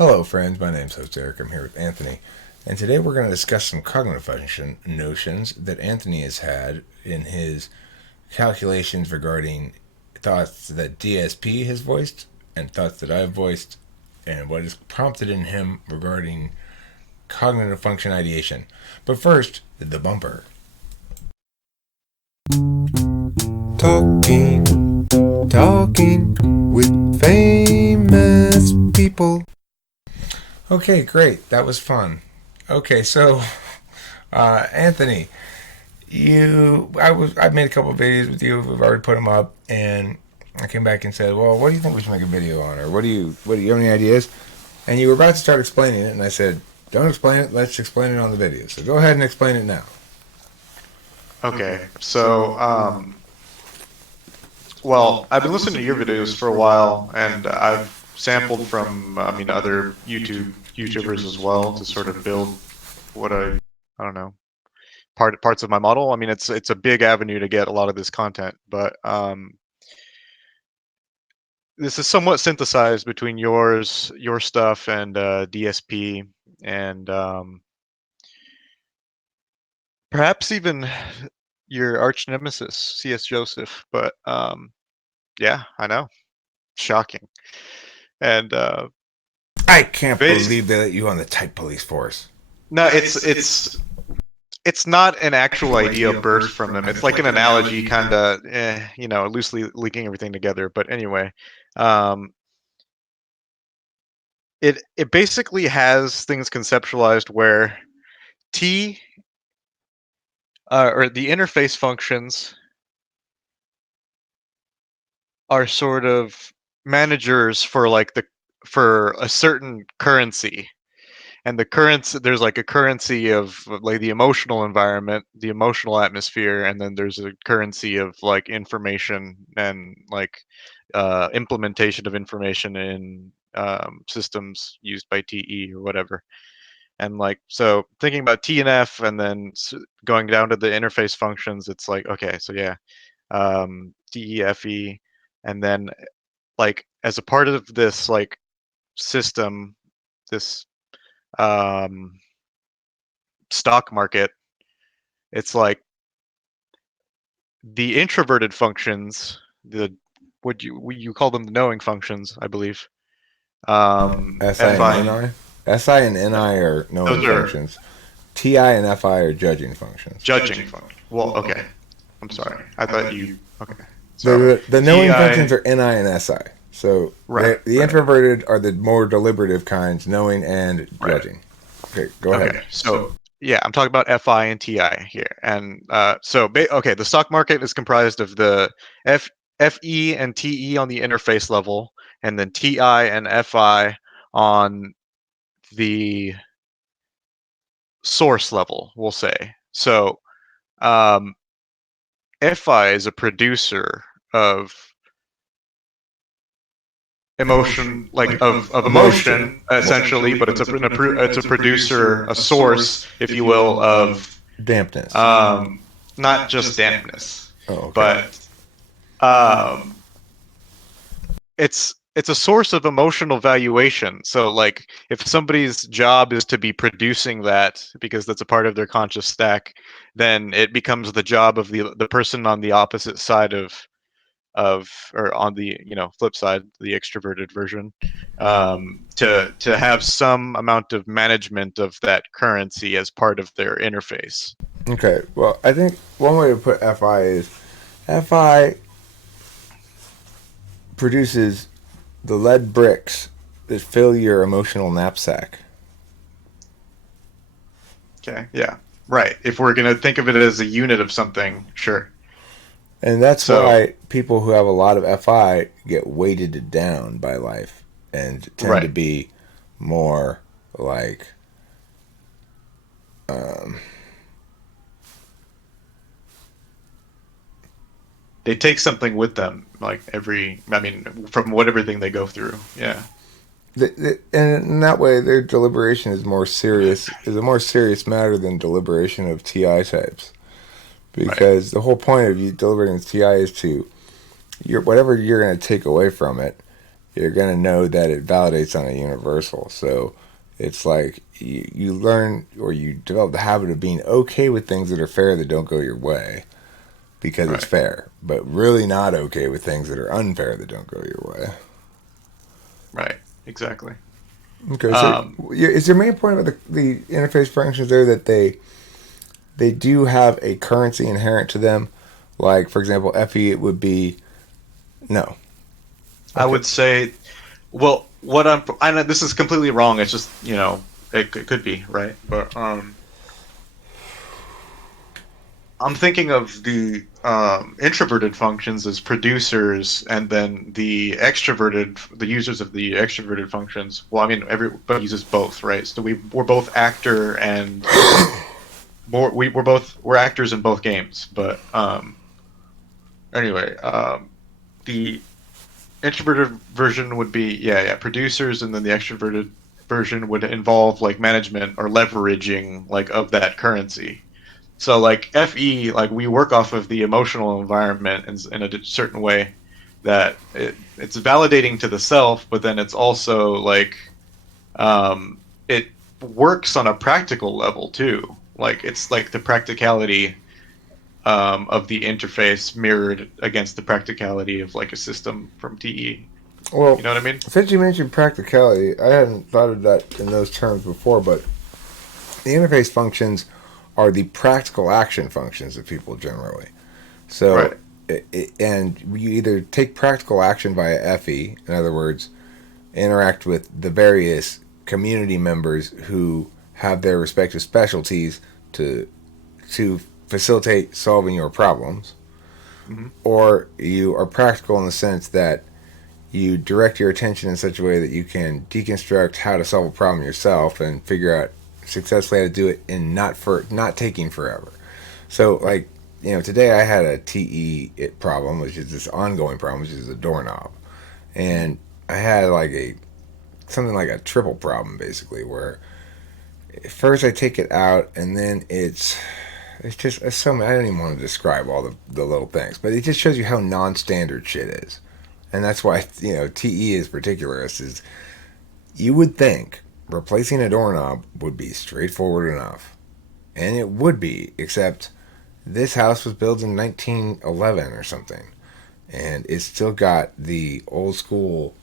Hello, friends. My name's host Eric. I'm here with Anthony, and today we're going to discuss some cognitive function notions that Anthony has had in his calculations regarding thoughts that DSP has voiced and thoughts that I've voiced, and what is prompted in him regarding cognitive function ideation. But first, the bumper. Talking with famous people. Okay, great. That was fun. Okay, so Anthony, I made a couple of videos with you. We've already put them up, and I came back and said, "Well, what do you think we should make a video on, or what do you have any ideas?" And you were about to start explaining it, and I said, "Don't explain it. Let's explain it on the video." So go ahead and explain it now. Okay, well, I've been listening to your videos for a while, and I've sampled from, other YouTubers as well to sort of build what I don't know, parts of my model. I mean, it's a big avenue to get a lot of this content, but this is somewhat synthesized between your stuff and DSP, and perhaps even your arch nemesis, C.S. Joseph. But yeah, I know, shocking. And I can't base believe they let you on the type police force. no, it's not an actual idea burst from them. It's like an analogy, kind of, loosely linking everything together. But anyway, um, it basically has things conceptualized where T or the interface functions are sort of managers for for a certain currency. And the currency, there's like a currency of like the emotional environment, the emotional atmosphere, and then there's a currency of like information and like implementation of information in systems used by TE or whatever. And like, so thinking about T and F and then going down to the interface functions, it's like, okay, so yeah, DEFE, and then like as a part of this like system, this um, stock market, it's like the introverted functions, the what you call them, the knowing functions, I believe. SI and FI, NI? SI and NI are knowing those are functions. TI and FI are judging functions. judging functions. Well, okay, I'm sorry. I thought you. Okay, so The knowing functions TI, are NI and SI. So right, the right, introverted are the more deliberative kinds, knowing and right. judging. Okay, go ahead. Okay, so yeah, I'm talking about FI and TI here, and okay, the stock market is comprised of the F FE and TE on the interface level, and then TI and FI on the source level, we'll say. So um, FI is a producer of emotion, like of Emotion. motion, essentially, but it's a producer, a source, if you will, of Dampness. um, not just dampness, Oh, okay. but um, it's a source of emotional valuation. So like if somebody's job is to be producing that because that's a part of their conscious stack, then it becomes the job of the person on the opposite side or on the flip side, the extroverted version, to have some amount of management of that currency as part of their interface. Okay. Well, I think one way to put FI is FI produces the lead bricks that fill your emotional knapsack. Okay, yeah, right. If we're gonna think of it as a unit of something, sure. And that's So why people who have a lot of FI get weighted down by life and tend to right. be more like um, They take something with them, like I mean, from what everything they go through. Yeah. and in that way their deliberation is a more serious matter than deliberation of TI types, Right. because the whole point of you deliberating with TI is to whatever you're going to take away from it you're going to know that it validates on a universal. So it's like you learn or you develop the habit of being okay with things that are fair that don't go your way because it's Right. fair, but really not okay with things that are unfair that don't go your way. Right. Exactly. Okay, so Um, is your main point about the interface functions there that they do have a currency inherent to them? Like, for example, FE, it would be no. I Okay. would say, well, I know this is completely wrong. It's just, it could be, right? But I'm thinking of the introverted functions as producers, and then the users of the extroverted functions. Well, I mean, everybody uses both, right? So we're both actor and we're actors in both games. But anyway, the introverted version would be yeah producers, and then the extroverted version would involve like management or leveraging like of that currency. So like FE, like we work off of the emotional environment in a certain way that it's validating to the self, but then it's also like it works on a practical level too. Like it's like the practicality of the interface mirrored against the practicality of like a system from TE. You Well, know what I mean? since you mentioned practicality, I hadn't thought of that in those terms before, but the interface functions are the practical action functions of people generally. So, Right. and you either take practical action via FE, in other words, interact with the various community members who have their respective specialties to to facilitate solving your problems, Hmm. or you are practical in the sense that you direct your attention in such a way that you can deconstruct how to solve a problem yourself and figure out successfully how to do it in not taking forever. So Right. like today I had a TE problem, which is this ongoing problem, which is a doorknob, Hmm. and I had like a something like a triple problem basically where first I take it out and then it's just it's so I don't even want to describe all the little things, but it just shows you how non-standard shit is, and that's why TE is particular. Is you would think replacing a doorknob would be straightforward enough, and it would be, except this house was built in 1911 or something, and it's still got the old school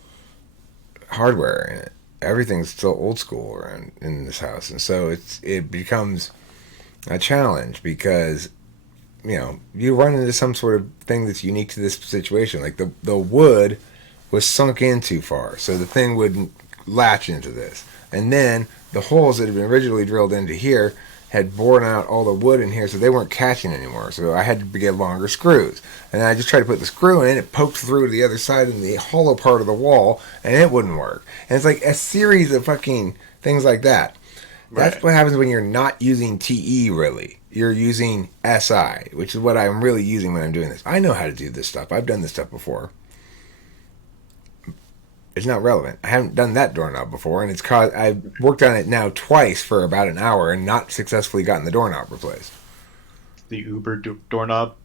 hardware in it. Everything's still old school around in this house, and so it becomes a challenge because you run into some sort of thing that's unique to this situation. Like the wood was sunk in too far, so the thing wouldn't latch into this. And then the holes that had been originally drilled into here had borne out all the wood in here, so they weren't catching anymore. So I had to get longer screws. And then I just tried to put the screw in, it poked through to the other side in the hollow part of the wall, and it wouldn't work. And it's like a series of fucking things like that. That's Right. what happens when you're not using TE really. You're using SI, which is what I'm really using when I'm doing this. I know how to do this stuff. I've done this stuff before. It's not relevant. I haven't done that doorknob before, and it's caused. I've worked on it now twice for about an hour and not successfully gotten the doorknob replaced. The doorknob.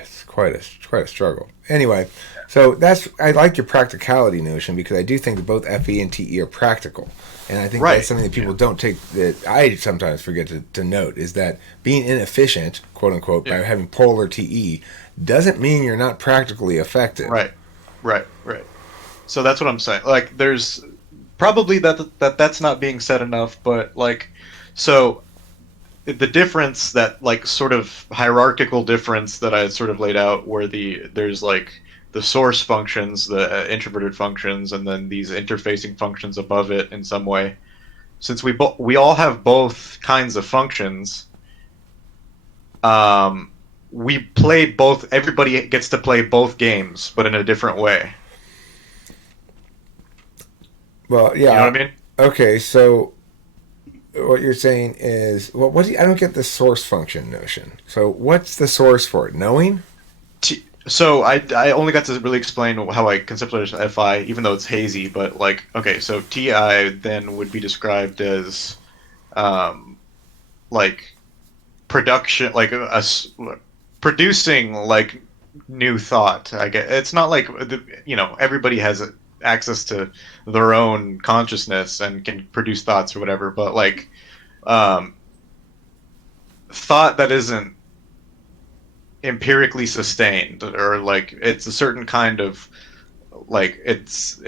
It's quite a struggle. Anyway, so that's I like your practicality notion because I do think that both FE and TE are practical, and I think that's Right. something that Yeah. people don't take that I sometimes forget to note is that being inefficient, quote unquote, by Yeah. having polar TE doesn't mean you're not practically effective. Right. Right. Right. So that's what I'm saying. Like, there's probably that's not being said enough, but like, so the difference that like sort of hierarchical difference that I sort of laid out, where there's like the source functions, the introverted functions, and then these interfacing functions above it in some way. Since we all have both kinds of functions, um, we play both. Everybody gets to play both games, but in a different way. Well, You know yeah. what I mean? Okay, so what you're saying is, well, I don't get the source function notion. So what's the source for it? Knowing? So I only got to really explain how I conceptualize FI, even though it's hazy. But like, okay, so TI then would be described as um, like production, like producing like new thought. I get it's not like everybody has it. access to their own consciousness and can produce thoughts or whatever. But like um, thought that isn't empirically sustained, or like it's a certain kind of like it's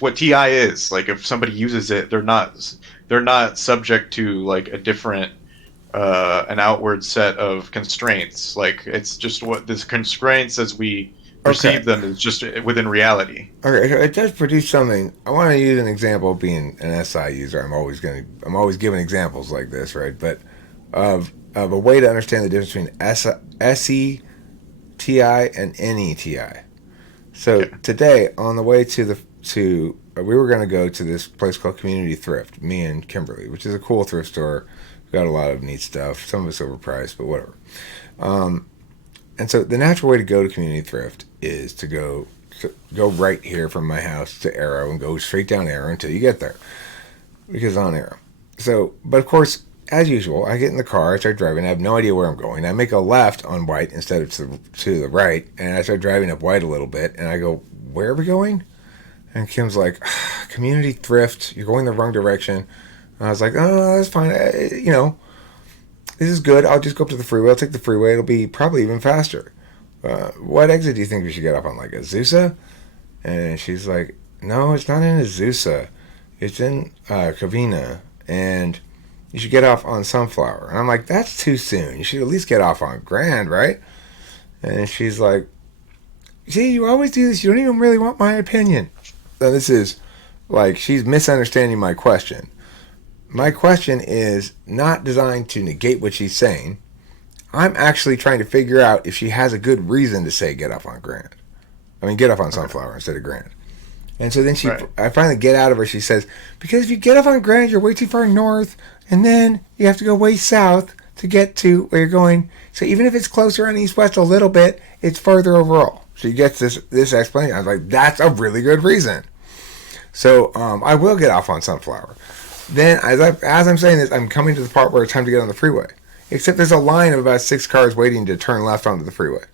what TI is. Like if somebody uses it, they're not subject to like a different an outward set of constraints. Like it's just what this constraints as we Okay. perceive them is just within reality. Okay, so it does produce something. I want to use an example of being an SI user. I'm always giving examples like this, right? But of a way to understand the difference between SETI and NETI. So Okay. today, on the way we were going to go to this place called Community Thrift, me and Kimberly, which is a cool thrift store. Got a lot of neat stuff. Some of it's overpriced, but whatever. And so the natural way to go to Community Thrift is to go right here from my house to Arrow and go straight down Arrow until you get there, because it's on Arrow. So, but of course, as usual, I get in the car, I start driving. I have no idea where I'm going. I make a left on White instead of to the right, and I start driving up White a little bit, and I go, "Where are we going?" And Kim's like, "Community Thrift. You're going the wrong direction." And I was like, "Oh, that's fine. This is good. I'll just go up to the freeway. I'll take the freeway. It'll be probably even faster. What exit do you think we should get off on? Like Azusa?" And she's like, "No, it's not in Azusa. It's in Covina. And you should get off on Sunflower." And I'm like, "That's too soon. You should at least get off on Grand, right?" And she's like, "See, you always do this. You don't even really want my opinion." So this is like she's misunderstanding my question. My question is not designed to negate what she's saying. I'm actually trying to figure out if she has a good reason to say get off on Grand. I mean, get off on Okay. Sunflower instead of Grand. And so then Right. I finally get out of her. She says, "Because if you get off on Grand, you're way too far north, and then you have to go way south to get to where you're going. So even if it's closer on east west a little bit, it's further overall." She gets this explanation. I was like, "That's a really good reason." So I will get off on Sunflower. Then, as I'm saying this, I'm coming to the part where it's time to get on the freeway. Except there's a line of about 6 cars waiting to turn left onto the freeway.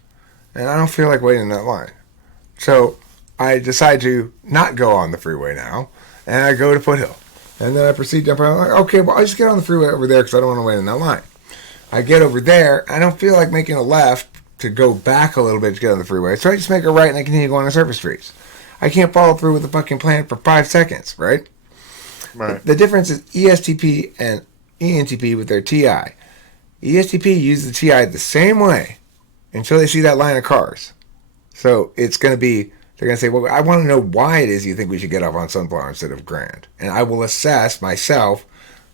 And I don't feel like waiting in that line. So I decide to not go on the freeway now, and I go to Foothill. And then I proceed to, I'm like, okay, well, I'll just get on the freeway over there because I don't want to wait in that line. I get over there. I don't feel like making a left to go back a little bit to get on the freeway. So I just make a right and I continue going on surface streets. I can't follow through with the fucking plan for 5 seconds, right? Right. The difference is ESTP and ENTP with their TI. ESTP uses the TI the same way until they see that line of cars. So it's going to be, they're going to say, well, I want to know why it is you think we should get off on Sunflower instead of Grand. And I will assess myself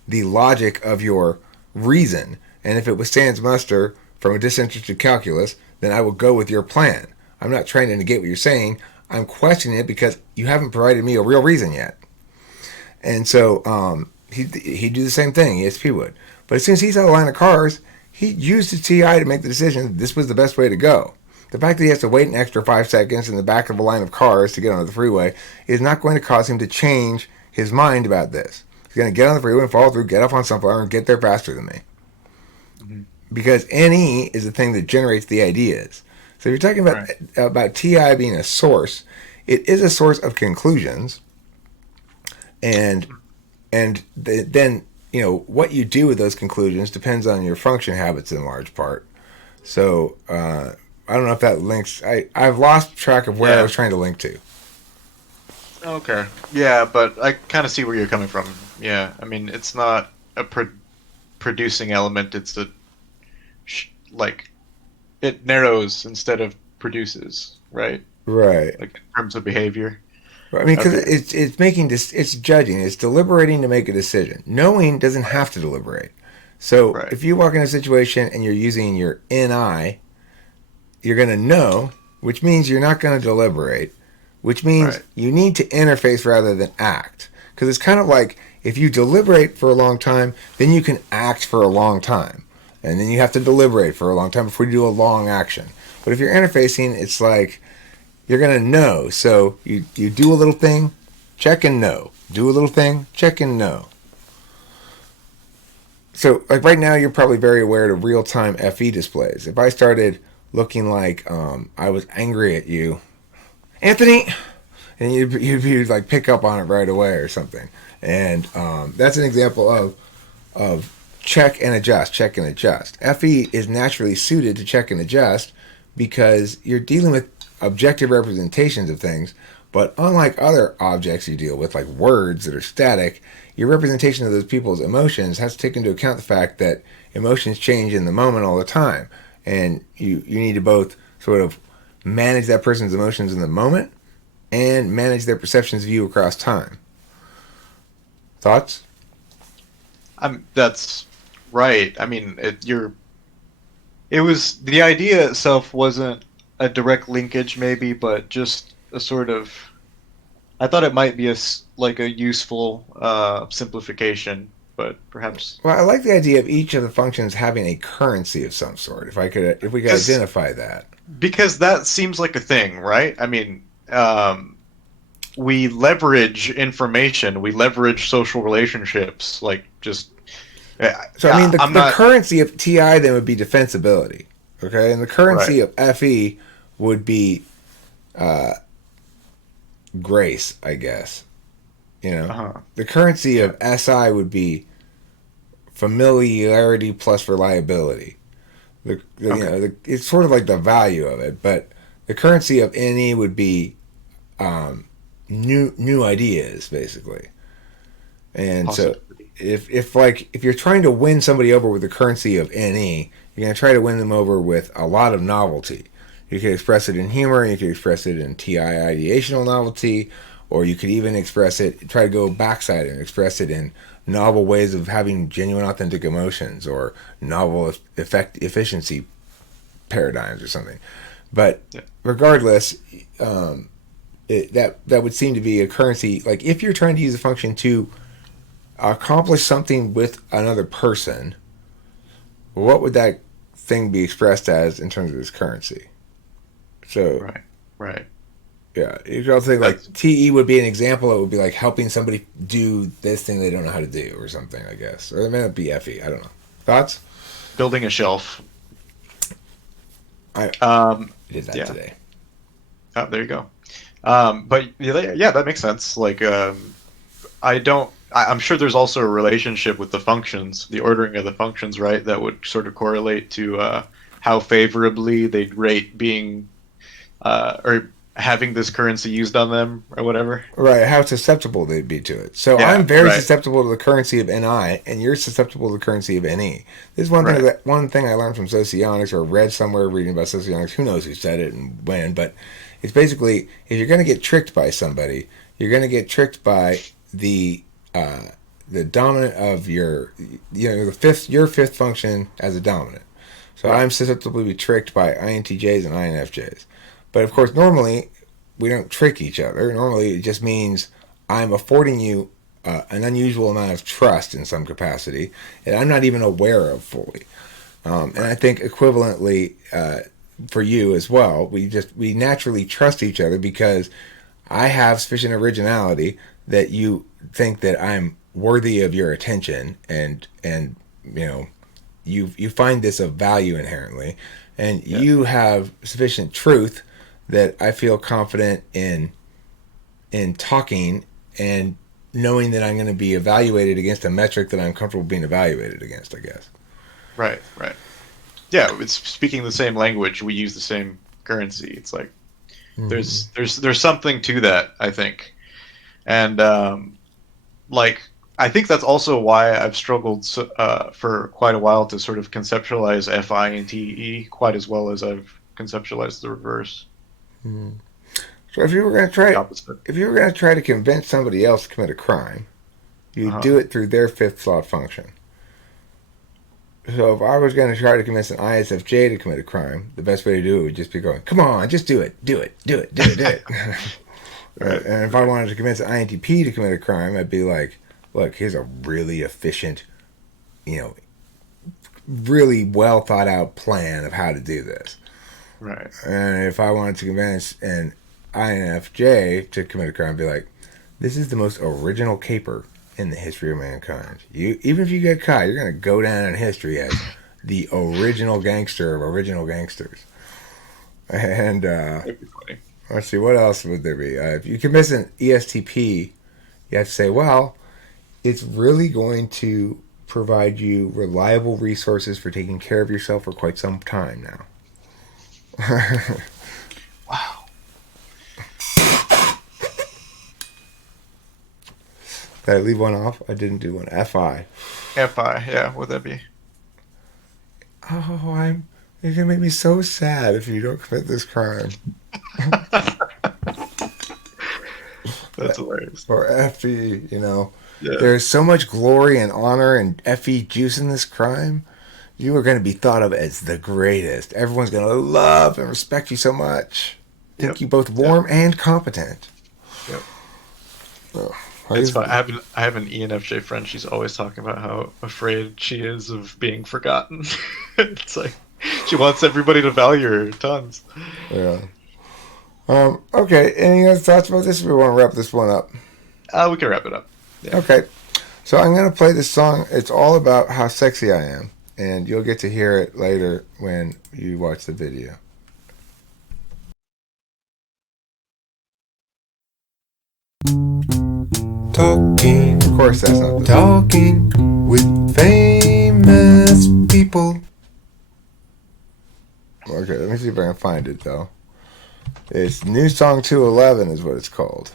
the logic of your reason. And if it withstands muster from a disinterested calculus, then I will go with your plan. I'm not trying to negate what you're saying. I'm questioning it because you haven't provided me a real reason yet. And so he'd do the same thing, ESP would. But as soon as he saw the line of cars, he used the TI to make the decision that this was the best way to go. The fact that he has to wait an extra 5 seconds in the back of a line of cars to get onto the freeway is not going to cause him to change his mind about this. He's going to get on the freeway and follow through, get off on Sunflower, and get there faster than me. Mm-hmm. Because NE is the thing that generates the ideas. So if you're talking about TI being a source, it is a source of conclusions, and then what you do with those conclusions depends on your function habits in large part. So I don't know if that links. I've lost track of where I Yeah. was trying to link to. Okay. Yeah, but I kind of see where you're coming from. Yeah. I mean, it's not a producing element. It's like it narrows instead of produces, right? Right. Like in terms of behavior. I mean, because Okay. it's making this, it's judging, it's deliberating to make a decision. Knowing doesn't have to deliberate. So Right. if you walk in a situation and you're using your NI, you're going to know, which means you're not going to deliberate, which means Right. you need to interface rather than act. Because it's kind of like if you deliberate for a long time, then you can act for a long time. And then you have to deliberate for a long time before you do a long action. But if you're interfacing, it's like you're going to know. So you do a little thing, check and know. Do a little thing, check and know. So like right now, you're probably very aware of real-time FE displays. If I started looking like I was angry at you, Anthony, and you'd like pick up on it right away or something. And that's an example of check and adjust, check and adjust. FE is naturally suited to check and adjust because you're dealing with objective representations of things. But unlike other objects you deal with, like words that are static, your representation of those people's emotions has to take into account the fact that emotions change in the moment all the time. And you need to both sort of manage that person's emotions in the moment and manage their perceptions of you across time. Thoughts? That's right. I mean, it was the idea itself wasn't a direct linkage, maybe, but just a sort of. I thought it might be like a useful simplification, but perhaps Well, I like the idea of each of the functions having a currency of some sort. If we could because identify that. because that seems like a thing, right? I mean, we leverage information, we leverage social relationships, like just. So I mean, I'm the not currency of TI then would be defensibility, okay, and the right. currency of FE would be grace, I guess. You know, Uh-huh. the currency Yeah. of SI would be familiarity plus reliability. Okay. It's sort of like the value of it, but the currency of NE would be new ideas basically. And so Possibility. if you're trying to win somebody over with the currency of NE, you're going to try to win them over with a lot of novelty. You could express it in humor, you could express it in TI ideational novelty, or you could even try to go backside and express it in novel ways of having genuine authentic emotions or novel efficiency paradigms or something. But Yeah. regardless, that would seem to be a currency. Like if you're trying to use a function to accomplish something with another person, what would that thing be expressed as in terms of its currency? So Right. Right. yeah, you could also think That's like TE would be an example. It would be like helping somebody do this thing they don't know how to do or something, I guess. Or it may not be FE. I don't know. Thoughts? building a shelf. I Um, did that yeah. today. Oh, there you go. But yeah, that makes sense. Like, I don't. I'm sure there's also a relationship with the functions, the ordering of the functions, right? That would sort of correlate to how favorably they'd rate being or having this currency used on them or whatever. Right, how susceptible they'd be to it. So I'm Yeah. very Right. susceptible to the currency of NI, and you're susceptible to the currency of NE. This is Right. one thing I learned from socionics or read somewhere reading about socionics. Who knows who said it and when? But it's basically if you're going to get tricked by somebody, you're going to get tricked by uh, the dominant of the fifth your fifth function as a dominant. So Right. I'm susceptible to be tricked by INTJs and INFJs. But of course, normally we don't trick each other. Normally, it just means I'm affording you an unusual amount of trust in some capacity that I'm not even aware of fully. And I Right. think equivalently for you as well, we naturally trust each other because I have sufficient originality that you think that I'm worthy of your attention, and you find this of value inherently, and Yeah. you have sufficient truth that I feel confident in talking and knowing that I'm going to be evaluated against a metric that I'm comfortable being evaluated against, I guess. Right. Right. Yeah. It's speaking the same language. We use the same currency. It's like Mm-hmm. there's something to that, I think. And like I think that's also why I've struggled for quite a while to sort of conceptualize FI and TE quite as well as I've conceptualized the reverse, So the opposite. if you were going to try to convince somebody else to commit a crime, you do Uh-huh. it through their fifth slot function. So if I was going to try to convince an ISFJ to commit a crime, the best way to do it would just be going, "Come on, just do it, do it, do it, do it, do it." Right. And if I Right. wanted to convince an INTP to commit a crime, I'd be like, "Look, here's a really efficient, you know, really well thought out plan of how to do this." Right. And if I wanted to convince an INFJ to commit a crime, I'd be like, "This is the most original caper in the history of mankind. You even if you get caught, you're gonna go down in history as the original gangster of original gangsters." And That'd be funny. Let's see, what else would there be? If you can miss an ESTP, you have to say, well, it's really going to provide you reliable resources for taking care of yourself for quite some time now. Wow. Did I leave one off? I didn't do one. FI. FI, yeah, what would that be? Oh, you're gonna make me so sad if you don't commit this crime. That's hilarious. Or FE, Yeah. There's so much glory and honor and FE juice in this crime. You are going to be thought of as the greatest. Everyone's going to love and respect you so much. Think you both warm and competent. Yep. Oh, It's fun. I have an ENFJ friend. She's always talking about how afraid she is of being forgotten. It's like she wants everybody to value her tons. Yeah. Okay. Any other thoughts about this? Or we want to wrap this one up. We can wrap it up. Yeah. Okay. So I'm going to play this song. It's all about how sexy I am. And you'll get to hear it later when you watch the video. Talking, Of course, that's not the talking with famous people. Okay, let me see if I can find it, though. It's New Song 211 is what it's called.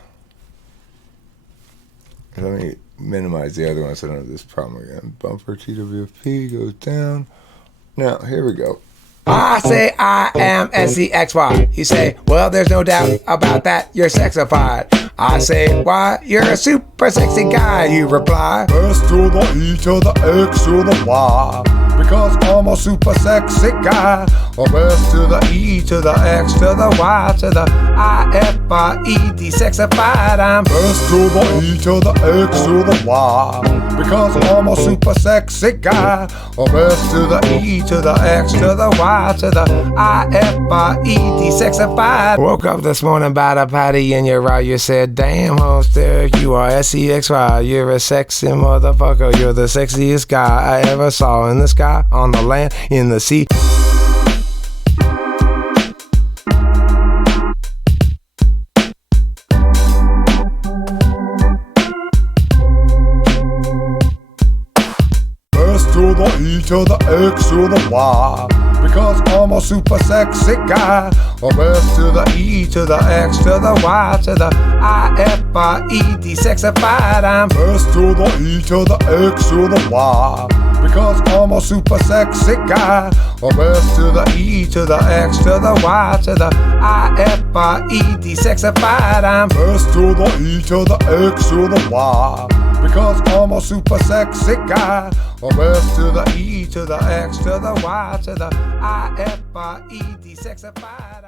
Let me minimize the other one so I don't have this problem again. Bumper TWFP goes down. Now, here we go. I say I am SCXY. You say, well, there's no doubt about that. You're sexified. I say, why? You're a super sexy guy. You reply, S to the E to the X to the Y. Because I'm a super sexy guy. I'm S to the E to the X to the Y to the IFIED sexified. I'm S to the E to the X to the Y. Because I'm a super sexy guy. I'm S to the E to the X to the Y to the IFIED sexified. Woke up this morning by the potty in your eye. You said, damn, homester, you are SCXY. You're a sexy motherfucker. You're the sexiest guy I ever saw in the sky, on the land, in the sea. S to the E to the X to the Y. Because I'm a super sexy guy. I'm S to the E to the X to the Y to the IFIED sexified. I'm S to the E to the X to the Y. Because I'm a super sexy guy. I'm S to the E to the X to the Y to the IFIED sexified. I'm S to the E to the X to the Y. Because I'm a super sexy guy. I'm S to the E to the X to the Y to the IFIED sexified.